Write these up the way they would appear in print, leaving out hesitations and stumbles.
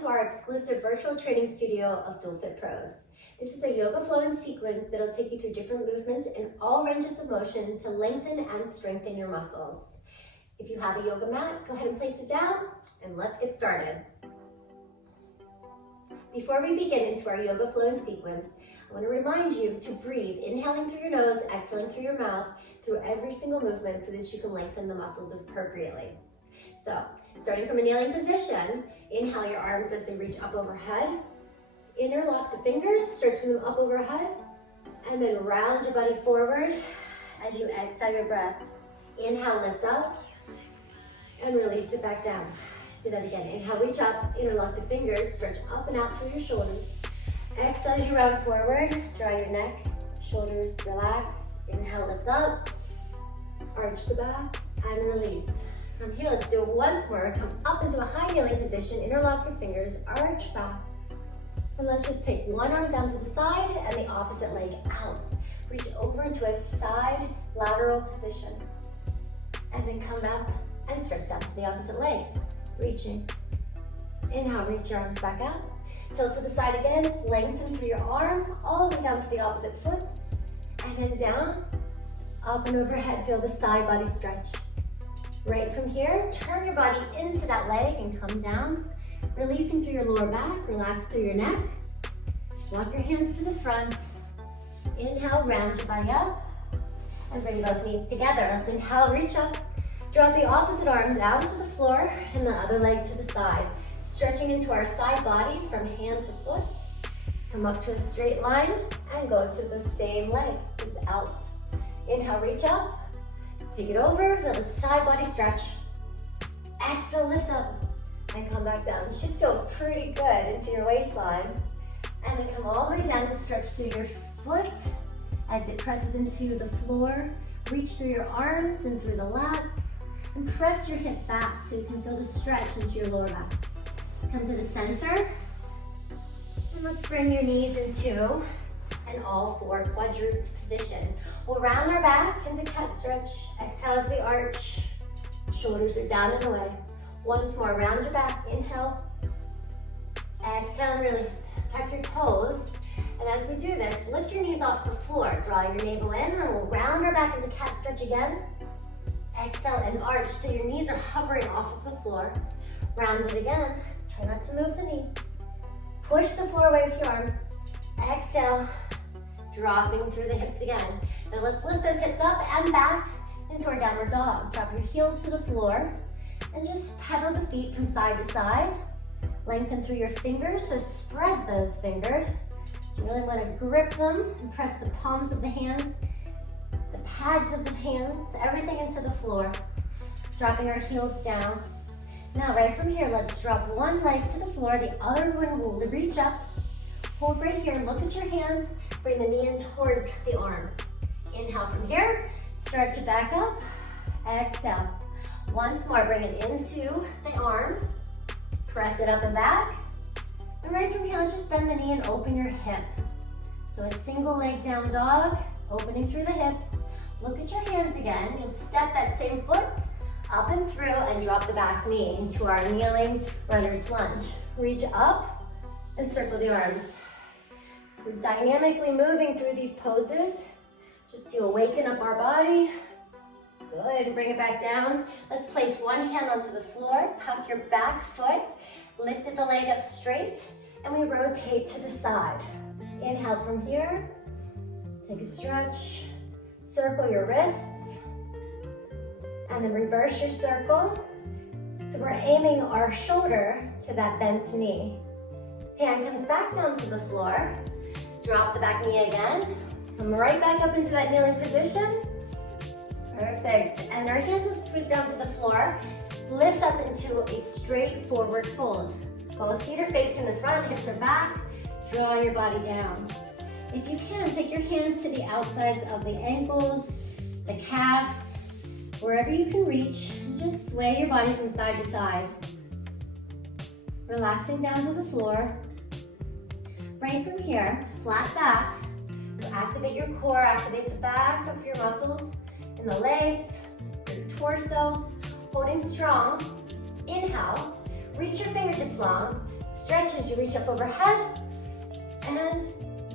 to our exclusive virtual training studio of DualFit Pros. This is a yoga flowing sequence that'll take you through different movements in all ranges of motion to lengthen and strengthen your muscles. If you have a yoga mat, go ahead and place it down and let's get started. Before we begin into our yoga flowing sequence, I want to remind you to breathe, inhaling through your nose, exhaling through your mouth, through every single movement so that you can lengthen the muscles appropriately. So, starting from a kneeling position, inhale your arms as they reach up overhead. Interlock the fingers, stretching them up overhead, and then round your body forward as you exhale your breath. Inhale, lift up, and release it back down. Let's do that again. Inhale, reach up, interlock the fingers, stretch up and out through your shoulders. Exhale as you round forward, draw your neck, shoulders relaxed. Inhale, lift up, arch the back, and release. From here, let's do it once more. Come up into a high kneeling position, interlock your fingers, arch back. And let's just take one arm down to the side and the opposite leg out. Reach over into a side lateral position. And then come up and stretch down to the opposite leg. Reaching. Inhale, reach your arms back out. Tilt to the side again, lengthen through your arm, all the way down to the opposite foot. And then down, up and overhead, feel the side body stretch. Right from here, turn your body into that leg and come down. Releasing through your lower back, relax through your neck. Walk your hands to the front. Inhale, round your body up. And bring both knees together. Let's inhale, reach up. Drop the opposite arm down to the floor and the other leg to the side. Stretching into our side body from hand to foot. Come up to a straight line and go to the same leg without. Inhale, reach up. Take it over, feel the side body stretch. Exhale, lift up, and come back down. You should feel pretty good into your waistline. And then come all the way down and stretch through your foot as it presses into the floor. Reach through your arms and through the lats. And press your hip back so you can feel the stretch into your lower back. Come to the center. And let's bring your knees into an all four quadruped position. We'll round our back into cat stretch. Exhale as we arch. Shoulders are down and away. Once more, round your back. Inhale. Exhale and release. Tuck your toes. And as we do this, lift your knees off the floor. Draw your navel in and we'll round our back into cat stretch again. Exhale and arch so your knees are hovering off of the floor. Round it again. Try not to move the knees. Push the floor away with your arms. Exhale. Dropping through the hips again. Now let's lift those hips up and back into our downward dog. Drop your heels to the floor and just pedal the feet from side to side. Lengthen through your fingers, so spread those fingers. You really want to grip them and press the palms of the hands, the pads of the hands, everything into the floor. Dropping our heels down. Now right from here, let's drop one leg to the floor, the other one will reach up. Hold right here, look at your hands. Bring the knee in towards the arms. Inhale from here, stretch it back up, exhale. Once more, bring it into the arms, press it up and back. And right from here, let's just bend the knee and open your hip. So a single leg down dog, opening through the hip. Look at your hands again. You'll step that same foot up and through and drop the back knee into our kneeling runner's lunge. Reach up and circle the arms. We're dynamically moving through these poses just to awaken up our body. Good, bring it back down. Let's place one hand onto the floor, tuck your back foot, lift the leg up straight, and we rotate to the side. Inhale from here, take a stretch, circle your wrists, and then reverse your circle. So we're aiming our shoulder to that bent knee. Hand comes back down to the floor. Drop the back knee again. Come right back up into that kneeling position. Perfect. And our hands will sweep down to the floor. Lift up into a straight forward fold. Both feet are facing the front, hips are back. Draw your body down. If you can, take your hands to the outsides of the ankles, the calves, wherever you can reach. Just sway your body from side to side. Relaxing down to the floor. Right from here, flat back. So activate your core, activate the back of your muscles in the legs, your torso, holding strong. Inhale, reach your fingertips long, Stretch as you reach up overhead, and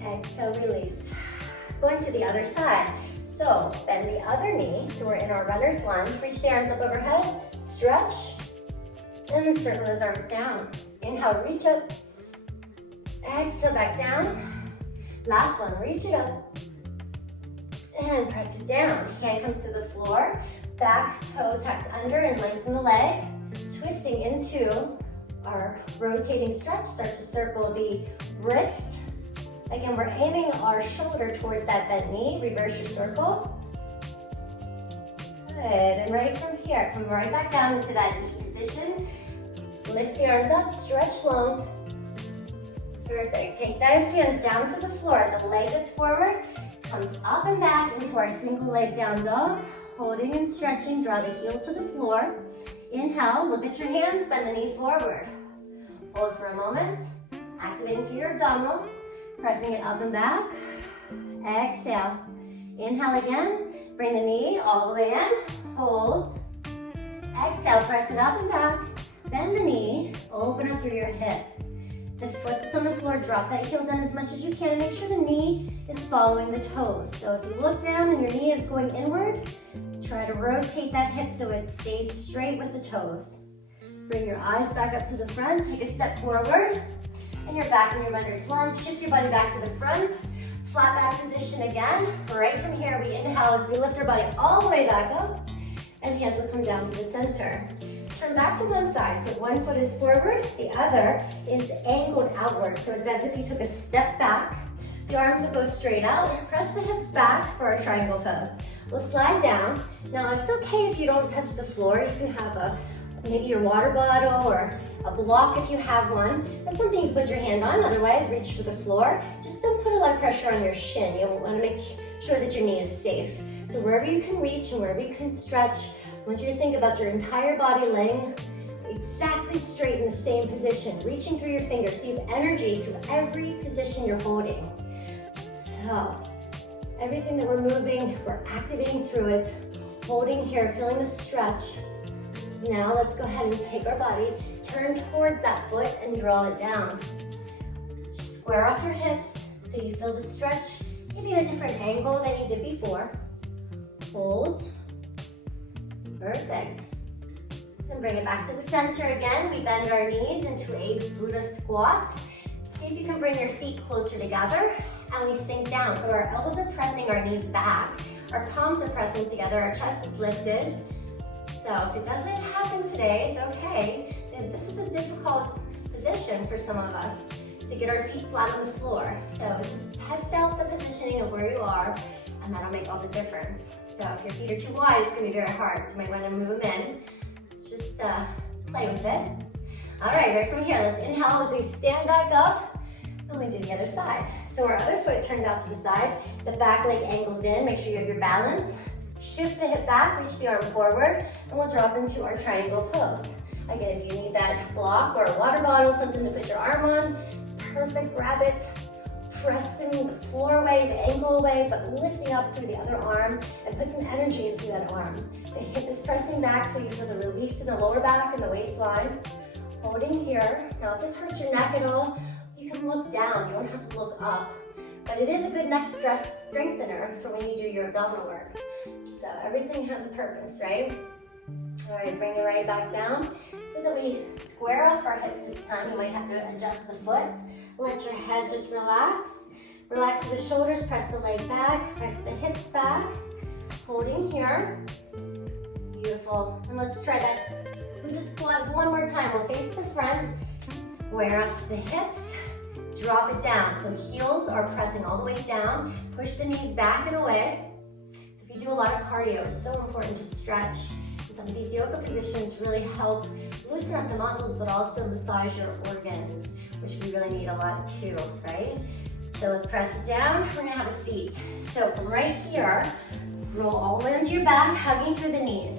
exhale, release. Going to the other side. So bend the other knee, so we're in our runner's lunge. Reach the arms up overhead, stretch, and then circle those arms down. Inhale, reach up. Exhale, back down. Last one, reach it up. And press it down. Hand comes to the floor. Back toe tucks under and lengthen the leg. Twisting into our rotating stretch. Start to circle the wrist. Again, we're aiming our shoulder towards that bent knee. Reverse your circle. Good, and right from here, come right back down into that knee position. Lift the arms up, stretch long. Perfect, take those hands down to the floor. The leg that's forward comes up and back into our single leg down dog. Holding and stretching, draw the heel to the floor. Inhale, look at your hands, bend the knee forward. Hold for a moment, activating through your abdominals, pressing it up and back. Exhale, inhale again, bring the knee all the way in, hold. Exhale, press it up and back, bend the knee, open up through your hip. The foot that's on the floor, drop that heel down as much as you can. Make sure the knee is following the toes. So if you look down and your knee is going inward, try to rotate that hip so it stays straight with the toes. Bring your eyes back up to the front, take a step forward, and you're back in your runner's lunge. Shift your body back to the front, flat back position again. Right from here, we inhale as we lift our body all the way back up, and hands will come down to the center. Turn back to one side, so one foot is forward, the other is angled outward. So it's as if you took a step back. The arms will go straight out. Press the hips back for our triangle pose. We'll slide down. Now it's okay if you don't touch the floor. You can have maybe your water bottle or a block if you have one. That's something you put your hand on, otherwise reach for the floor. Just don't put a lot of pressure on your shin. You want to make sure that your knee is safe. So wherever you can reach and wherever you can stretch, I want you to think about your entire body laying exactly straight in the same position, reaching through your fingers so you have energy through every position you're holding. So everything that we're moving, we're activating through it, holding here, feeling the stretch. Now let's go ahead and take our body, turn towards that foot and draw it down. Square off your hips so you feel the stretch, maybe at a different angle than you did before. Hold. Perfect. And bring it back to the center again. We bend our knees into a Buddha squat. See if you can bring your feet closer together and we sink down. So our elbows are pressing our knees back. Our palms are pressing together. Our chest is lifted. So if it doesn't happen today, it's okay. This is a difficult position for some of us to get our feet flat on the floor. So just test out the positioning of where you are and that'll make all the difference. So if your feet are too wide, it's gonna be very hard. So you might wanna move them in. Just play with it. All right from here, let's inhale as we stand back up and we do the other side. So our other foot turns out to the side, the back leg angles in, make sure you have your balance. Shift the hip back, reach the arm forward, and we'll drop into our triangle pose. Again, if you need that block or a water bottle, something to put your arm on, perfect, grab it. Pressing the floor away, the ankle away, but lifting up through the other arm and put some energy into that arm. The hip is pressing back so you feel the release in the lower back and the waistline. Holding here. Now if this hurts your neck at all, you can look down. You don't have to look up. But it is a good neck stretch strengthener for when you do your abdominal work. So everything has a purpose, right? All right, bring it right back down so that we square off our hips this time. You might have to adjust the foot. Let your head just relax. Relax through the shoulders, press the leg back, press the hips back. Holding here. Beautiful. And let's try that Buddha squat one more time. We'll face the front, square off the hips, drop it down. So heels are pressing all the way down. Push the knees back and away. So if you do a lot of cardio, it's so important to stretch. Some of these yoga positions really help loosen up the muscles, but also massage your organs, which we really need a lot too, right? So let's press it down. We're gonna have a seat. So from right here, roll all the way onto your back, hugging through the knees.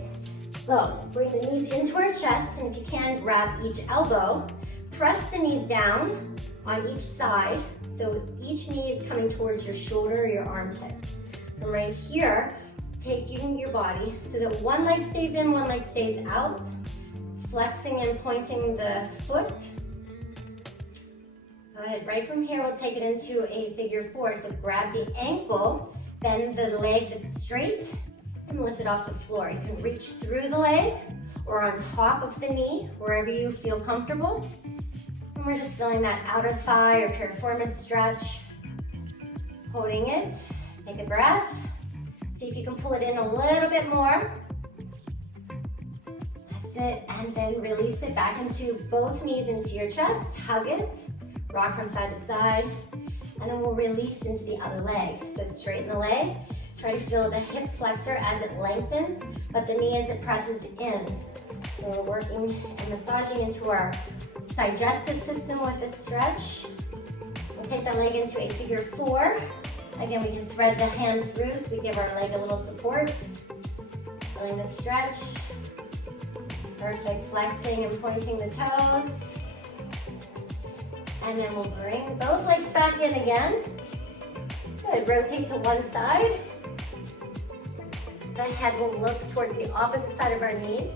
So bring the knees into our chest, and if you can, grab each elbow. Press the knees down on each side, so each knee is coming towards your shoulder or your armpit. From right here, taking your body so that one leg stays in, one leg stays out, flexing and pointing the foot, Good, right from here, we'll take it into a figure 4. So grab the ankle, bend the leg that's straight, and lift it off the floor. You can reach through the leg or on top of the knee, wherever you feel comfortable. And we're just feeling that outer thigh or piriformis stretch. Holding it, take a breath. See if you can pull it in a little bit more. That's it, and then release it back into both knees into your chest, hug it, rock from side to side, and then we'll release into the other leg. So straighten the leg, try to feel the hip flexor as it lengthens, but the knee as it presses in. So we're working and massaging into our digestive system with this stretch. We'll take the leg into a figure 4. Again, we can thread the hand through so we give our leg a little support. Feeling the stretch. Perfect, flexing and pointing the toes. And then we'll bring both legs back in again. Good, rotate to one side. The head will look towards the opposite side of our knees.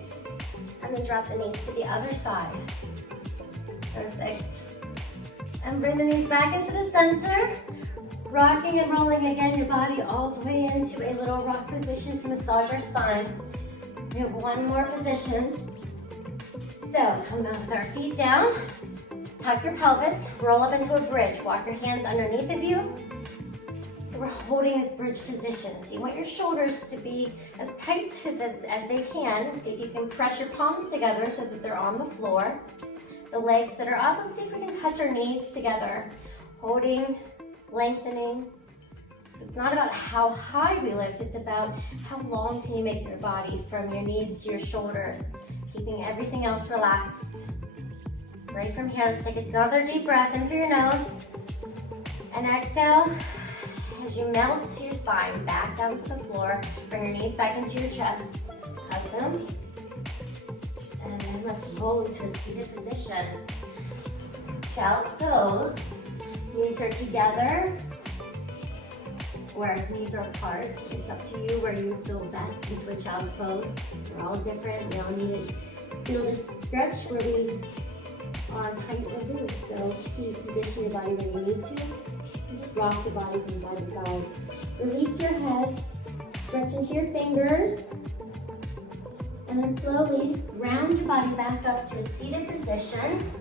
And then drop the knees to the other side. Perfect. And bring the knees back into the center. Rocking and rolling again your body all the way into a little rock position to massage our spine. We have one more position. So come down with our feet down. Tuck your pelvis, roll up into a bridge. Walk your hands underneath of you. So we're holding this bridge position. So you want your shoulders to be as tight to this as they can. See if you can press your palms together so that they're on the floor. The legs that are up, let's see if we can touch our knees together. Holding, lengthening. So it's not about how high we lift, it's about how long can you make your body from your knees to your shoulders, keeping everything else relaxed. Right from here, let's take another deep breath in through your nose. And exhale as you melt your spine back down to the floor. Bring your knees back into your chest. Hug them. And then let's roll into a seated position. Child's pose. Knees are together, or if knees are apart. It's up to you where you feel best into a child's pose. We're all different. We all need to feel this stretch where we are tight or loose. So please position your body where you need to. And just rock the body from side to side. Release your head. Stretch into your fingers. And then slowly round your body back up to a seated position.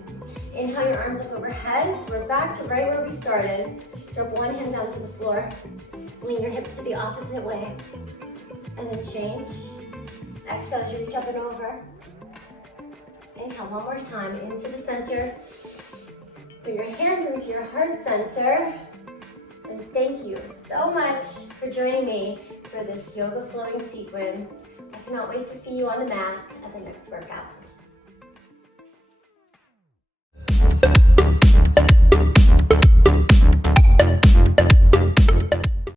Inhale your arms up overhead. So we're back to right where we started. Drop one hand down to the floor. Lean your hips to the opposite way. And then change. Exhale as you reach up and over. Inhale one more time into the center. Put your hands into your heart center. And thank you so much for joining me for this yoga flowing sequence. I cannot wait to see you on the mat at the next workout.